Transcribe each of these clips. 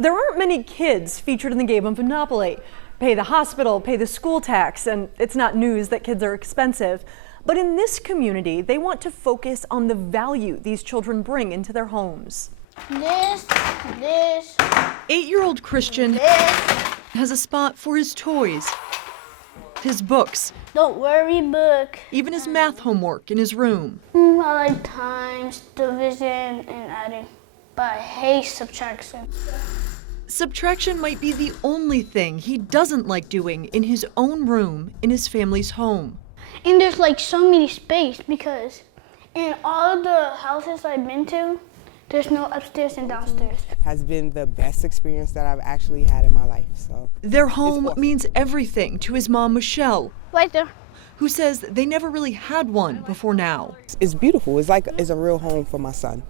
There aren't many kids featured in the game of Monopoly. Pay the hospital, pay the school tax, and it's not news that kids are expensive. But in this community, they want to focus on the value these children bring into their homes. This. 8-year-old Christian has a spot for his toys, his books. Don't worry, book. Even his math homework in his room. I like times, division, and adding, but I hate subtraction. Subtraction might be the only thing he doesn't like doing in his own room in his family's home. And there's like so many space because in all the houses I've been to, there's no upstairs and downstairs. Has been the best experience that I've actually had in my life. So their home means everything to his mom, Michelle, Right there. who says they never really had one before now. It's beautiful. It's like it's a real home for my son,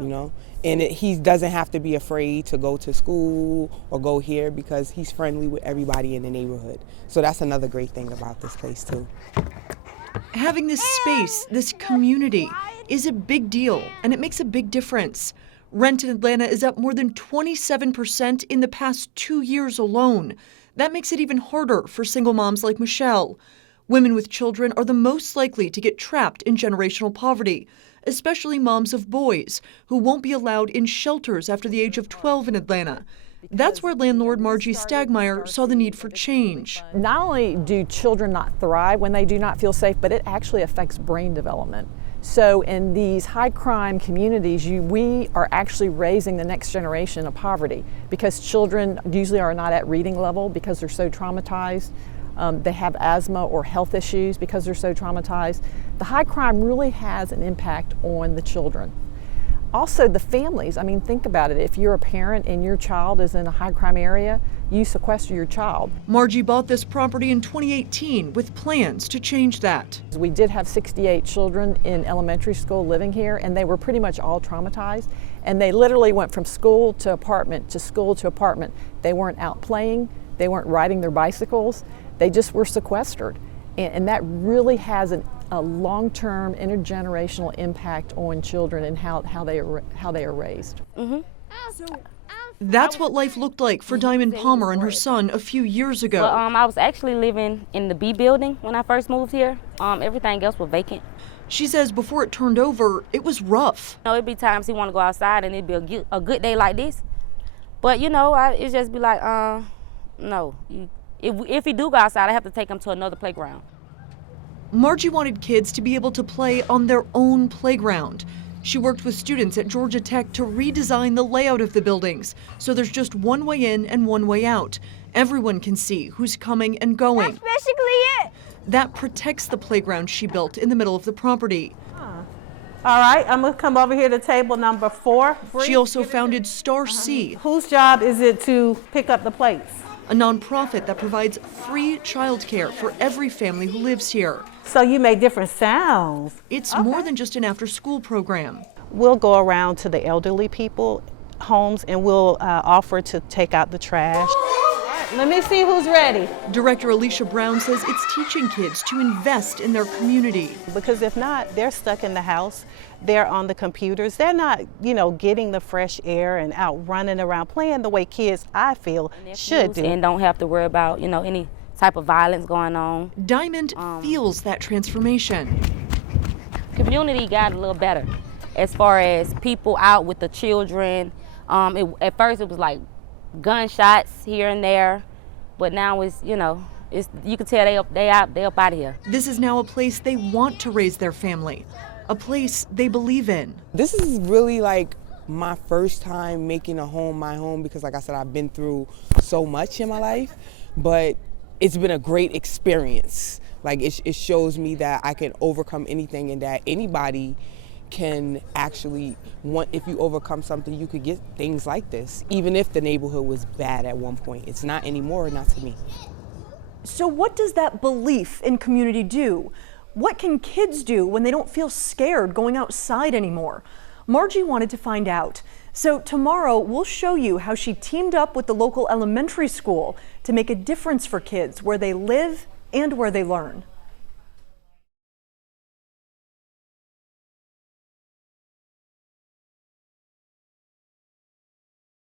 you know. And he doesn't have to be afraid to go to school or go here because he's friendly with everybody in the neighborhood. So that's another great thing about this place too. Having this space, this community, is a big deal, and it makes a big difference. Rent in Atlanta is up more than 27% in the past 2 years alone. That makes it even harder for single moms like Michelle. Women with children are the most likely to get trapped in generational poverty, especially moms of boys who won't be allowed in shelters after the age of 12 in Atlanta. That's where landlord Margie Stagmeyer saw the need for change. Not only do children not thrive when they do not feel safe, but it actually affects brain development. So in these high crime communities, we are actually raising the next generation of poverty because children usually are not at reading level because they're so traumatized. They have asthma or health issues because they're so traumatized. The high crime really has an impact on the children. Also the families, I mean, think about it. If you're a parent and your child is in a high crime area, you sequester your child. Margie bought this property in 2018 with plans to change that. We did have 68 children in elementary school living here, and they were pretty much all traumatized. And they literally went from school to apartment to school to apartment. They weren't out playing, they weren't riding their bicycles, they just were sequestered. And that really has a long-term intergenerational impact on children and how they are raised. Mm-hmm. That's what life looked like for Diamond Palmer and her son a few years ago. Well, I was actually living in the B building when I first moved here. Everything else was vacant. She says before it turned over, it was rough. You know, it'd be times he want to go outside and it'd be a good day like this. But, you know, it'd just be like, no. If he do go outside, I have to take him to another playground. Margie wanted kids to be able to play on their own playground. She worked with students at Georgia Tech to redesign the layout of the buildings, so there's just one way in and one way out. Everyone can see who's coming and going. That's basically it. That protects the playground she built in the middle of the property. All right, I'm gonna come over here to table number 4. She also founded Star C, Whose job is it to pick up the plates? a nonprofit that provides free childcare for every family who lives here. So you make different sounds. It's more than just an after-school program. We'll go around to the elderly people homes and we'll offer to take out the trash. Let me see who's ready. Director Alicia Brown says it's teaching kids to invest in their community. Because if not, they're stuck in the house. They're on the computers. They're not, getting the fresh air and out running around playing the way kids, I feel, should do. And don't have to worry about, any type of violence going on. Diamond feels that transformation. Community got a little better as far as people out with the children. At first it was like gunshots here and there, but now it's, you can tell they up out of here. This is now a place they want to raise their family, a place they believe in. This is really like my first time making a home my home because, like I said, I've been through so much in my life, but it's been a great experience. Like it shows me that I can overcome anything and that anybody can actually if you overcome something, you could get things like this, even if the neighborhood was bad at one point. It's not anymore, not to me. So what does that belief in community do? What can kids do when they don't feel scared going outside anymore? Margie wanted to find out. So tomorrow we'll show you how she teamed up with the local elementary school to make a difference for kids where they live and where they learn.